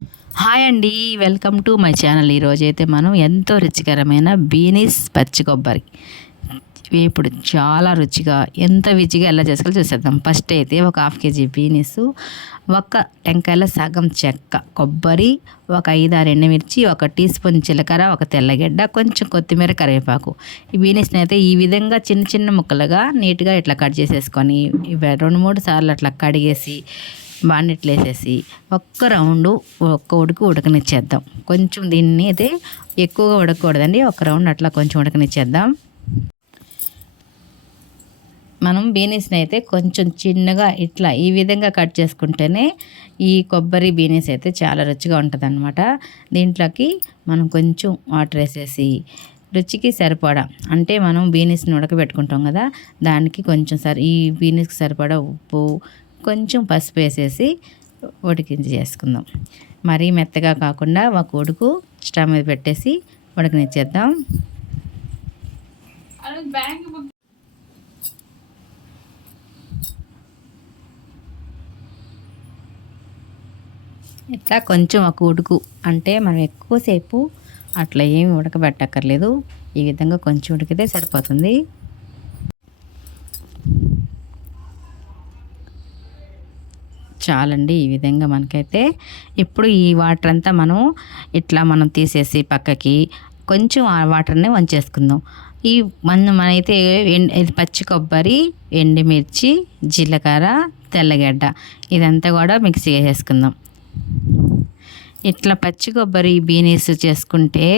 Hi అండి. Welcome to my channel. ఈరోజైతే మనం ఎంతో రుచికరమైన బీనీస్ పచ్చి కొబ్బరి వేపుడు చాలా రుచిగా ఎంత రుచిగా ఎలా చేసుకోవాలో చూసేద్దాం. ఫస్ట్ అయితే ఒక హాఫ్ కేజీ బీనీసు, ఒక టెంకాయల సగం చెక్క కొబ్బరి, ఒక 5-6 ఎండుమిర్చి, ఒక టీ స్పూన్ జీలకర్ర, ఒక తెల్లగడ్డ, కొంచెం కొత్తిమీర, కరివేపాకు. ఈ బీనీస్ని అయితే ఈ విధంగా చిన్న చిన్న ముక్కలుగా నీట్గా ఇట్లా కట్ చేసేసుకొని 2-3 సార్లు అట్లా కడిగేసి బాండిట్లో వేసేసి ఒక్క ఉడుకు ఉడకనిచ్చేద్దాం. కొంచెం దీన్ని అయితే ఎక్కువగా ఉడకకూడదండి, ఒక రౌండ్ అట్లా కొంచెం ఉడకనిచ్చేద్దాం. మనం బీనీస్ని అయితే కొంచెం చిన్నగా ఇట్లా ఈ విధంగా కట్ చేసుకుంటేనే ఈ కొబ్బరి బీనీస్ అయితే చాలా రుచిగా ఉంటుంది. దీంట్లోకి మనం కొంచెం వాటర్ వేసేసి రుచికి సరిపడా, అంటే మనం బీనీస్ని ఉడకబెట్టుకుంటాం కదా, దానికి కొంచెం ఈ బీనీస్కి సరిపడా ఉప్పు, కొంచెం పసుపు వేసేసి ఉడికించి చేసుకుందాం. మరీ మెత్తగా కాకుండా ఒక ఉడుకు స్టవ్ మీద పెట్టేసి ఉడకనిచ్చేద్దాం. ఇట్లా కొంచెం ఒక ఉడుకు, అంటే మనం ఎక్కువసేపు అట్లా ఏమి ఉడకబెట్టక్కర్లేదు. ఈ విధంగా కొంచెం ఉడికితే సరిపోతుంది. చాలండి. ఈ విధంగా మనకైతే ఇప్పుడు ఈ వాటర్ అంతా మనం తీసేసి పక్కకి కొంచెం ఆ వాటర్ని వంచేసుకుందాం. ఈ మనైతే ఇది పచ్చి కొబ్బరి, ఎండుమిర్చి, జీలకర్ర, తెల్లగడ్డ ఇదంతా కూడా మిక్సీ వేసేసుకుందాం. ఇట్లా పచ్చి కొబ్బరి బీనీస్ చేసుకుంటే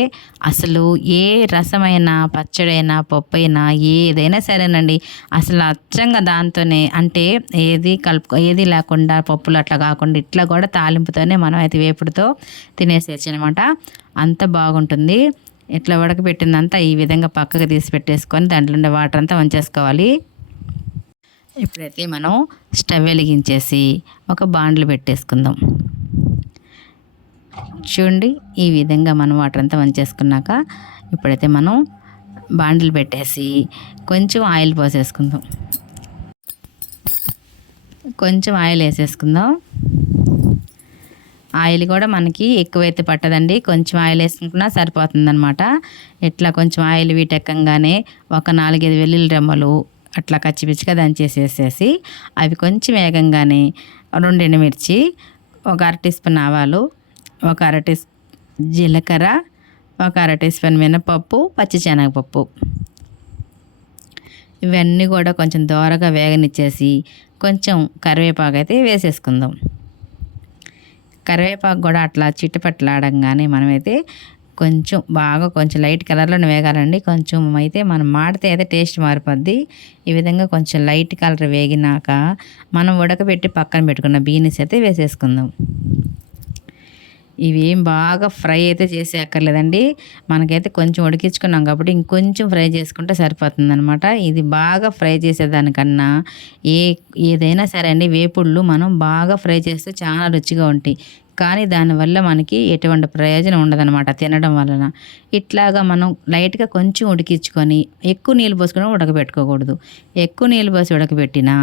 అసలు ఏ రసమైనా, పచ్చడైనా, పప్పు అయినా ఏదైనా సరేనండి, అసలు అచ్చంగా దాంతోనే, అంటే ఏది లేకుండా పప్పులు అట్లా కాకుండా ఇట్లా కూడా తాలింపుతోనే మనం అయితే వేపుడుతో తినేసేయచ్చు అనమాట. అంత బాగుంటుంది. ఇట్లా ఉడకబెట్టిందంతా ఈ విధంగా పక్కకు తీసి పెట్టేసుకొని దాంట్లో ఉండే వాటర్ అంతా వంచేసుకోవాలి. ఇప్పుడైతే మనం స్టవ్ వెలిగించేసి ఒక బాండ్లు పెట్టేసుకుందాం. చూడండి, ఈ విధంగా మనం వాటర్ అంతా వంచేసుకున్నాక ఇప్పుడైతే మనం బాండిల్ పెట్టేసి కొంచెం ఆయిల్ పోసేసుకుందాం. కొంచెం ఆయిల్ వేసేసుకుందాం. ఆయిల్ కూడా మనకి ఎక్కువైతే పట్టదండి, కొంచెం ఆయిల్ వేసుకున్నా సరిపోతుందన్నమాట. ఇట్లా కొంచెం ఆయిల్ వీటెక్కంగానే ఒక 4-5 వెల్లుల్లి రెమ్మలు అట్లా కచ్చిపిచ్చిగా దంచేసేసి అవి కొంచెం వేగంగానే 2 ఎండుమిర్చి, ఒక 1/2 టీ స్పూన్ ఆవాలు, ఒక 1/2 టీ జీలకర్ర, ఒక 1/2 టీ స్పూన్ మినపప్పు, పచ్చిశనగపప్పు ఇవన్నీ కూడా కొంచెం దోరగా వేగనిచ్చేసి కొంచెం కరివేపాకు అయితే వేసేసుకుందాం. కరివేపాకు కూడా అట్లా చిట్టుపట్లాడంగానే మనమైతే కొంచెం లైట్ కలర్లో వేగాలండి. కొంచెం అయితే మనం మాడితే అయితే టేస్ట్ మారిపోద్ది. ఈ విధంగా కొంచెం లైట్ కలర్ వేగినాక మనం ఉడకబెట్టి పక్కన పెట్టుకున్న బీనీస్ అయితే వేసేసుకుందాం. ఇవి ఏం బాగా ఫ్రై అయితే చేసే అక్కర్లేదండి, మనకైతే కొంచెం ఉడికించుకున్నాం కాబట్టి ఇంకొంచెం ఫ్రై చేసుకుంటే సరిపోతుందనమాట. ఇది బాగా ఫ్రై చేసేదానికన్నా ఏదైనా సరే అండి, వేపుళ్ళు మనం బాగా ఫ్రై చేస్తే చాలా రుచిగా ఉంటాయి. కానీ దానివల్ల మనకి ఎటువంటి ప్రయోజనం ఉండదన్నమాట తినడం వలన. ఇట్లాగా మనం లైట్గా కొంచెం ఉడికించుకొని ఎక్కువ నీళ్ళు పోసుకొని ఉడకబెట్టుకోకూడదు. ఎక్కువ నీళ్ళు పోసి ఉడకబెట్టినా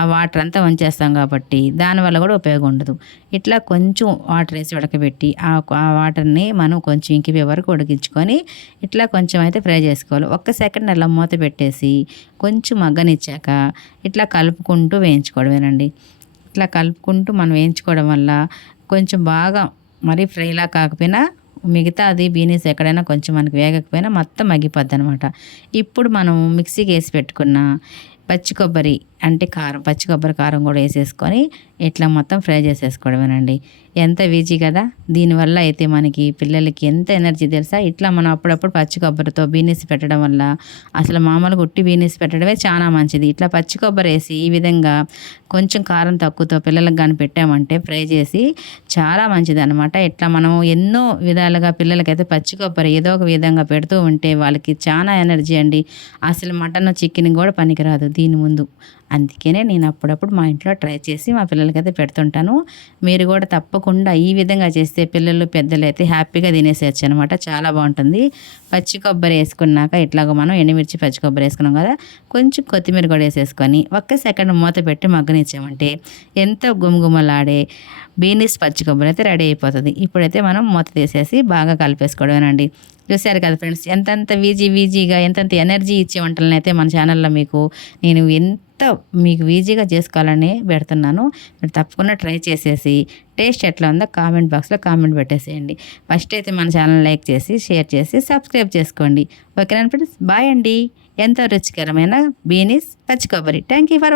ఆ వాటర్ అంతా వంచేస్తాం కాబట్టి దానివల్ల కూడా ఉపయోగం ఉండదు. ఇట్లా కొంచెం వాటర్ వేసి ఉడకబెట్టి ఆ వాటర్ని మనం కొంచెం ఇంకిపోయే వరకు ఉడికించుకొని ఇట్లా కొంచెం అయితే ఫ్రై చేసుకోవాలి. 1 సెకండ్ అలా మూత పెట్టేసి కొంచెం మగ్గనిచ్చాక ఇట్లా కలుపుకుంటూ వేయించుకోవడమేనండి. ఇట్లా కలుపుకుంటూ మనం వేయించుకోవడం వల్ల కొంచెం బాగా మరీ ఫ్రైలా కాకపోయినా మిగతా అది బీనీస్ ఎక్కడైనా కొంచెం మనకి వేగకపోయినా మొత్తం మగ్గిపోద్ది అనమాట. ఇప్పుడు మనం మిక్సీకి వేసి పెట్టుకున్న పచ్చి కొబ్బరి, అంటే పచ్చి కొబ్బరి కారం కూడా వేసేసుకొని ఇట్లా మొత్తం ఫ్రై చేసేసుకోవడమేనండి. ఎంత ఈజీ కదా. దీనివల్ల అయితే మనకి పిల్లలకి ఎంత ఎనర్జీ తెలుసా. ఇట్లా మనం అప్పుడప్పుడు పచ్చి కొబ్బరితో బీనీస్ పెట్టడం వల్ల అసలు మామూలుగా ఉట్టి బీనీస్ పెట్టడమే చాలా మంచిది. ఇట్లా పచ్చి కొబ్బరి వేసి ఈ విధంగా కొంచెం కారం తక్కువతో పిల్లలకు కానీ పెట్టామంటే ఫ్రై చేసి చాలా మంచిది అనమాట. ఇట్లా మనం ఎన్నో విధాలుగా పిల్లలకైతే పచ్చి కొబ్బరి ఏదో ఒక విధంగా పెడుతూ ఉంటే వాళ్ళకి చాలా ఎనర్జీ అండి. అసలు మటన్, చికెన్ కూడా పనికిరాదు దీని ముందు. అందుకనే నేను అప్పుడప్పుడు మా ఇంట్లో ట్రై చేసి మా పిల్లలకైతే పెడుతుంటాను. మీరు కూడా తప్పకుండా ఈ విధంగా చేస్తే పిల్లలు పెద్దలు అయితే హ్యాపీగా తినేసేయచ్చు అనమాట. చాలా బాగుంటుంది. పచ్చి కొబ్బరి వేసుకున్నాక ఇట్లాగ మనం ఎండుమిర్చి పచ్చి కొబ్బరి వేసుకున్నాం కదా, కొంచెం కొత్తిమీర కూడా వేసేసుకొని ఒక్క సెకండ్ మూత పెట్టి మగ్గనిచ్చామంటే ఎంతో గుమగుమలాడే బీనీస్ పచ్చి కొబ్బరి అయితే రెడీ అయిపోతుంది. ఇప్పుడైతే మనం మూత తీసేసి బాగా కలిపేసుకోవడమేనండి. చూసారు కదా ఫ్రెండ్స్, ఎంతంత ఈజీగా ఎంతంత ఎనర్జీ ఇచ్చే వంటలను అయితే మన ఛానల్లో నేను మీకు ఈజీగా చేసుకోవాలని పెడుతున్నాను. మీరు తప్పకుండా ట్రై చేసేసి టేస్ట్ ఎట్లా ఉందో కామెంట్ బాక్స్లో కామెంట్ పెట్టేసేయండి. ఫస్ట్ అయితే మన ఛానల్ లైక్ చేసి షేర్ చేసి సబ్స్క్రైబ్ చేసుకోండి. ఓకేనా ఫ్రెండ్స్, బాయ్ అండి. ఎంతో రుచికరమైన బీనీస్ పచ్చి కొబ్బరి. Thank you for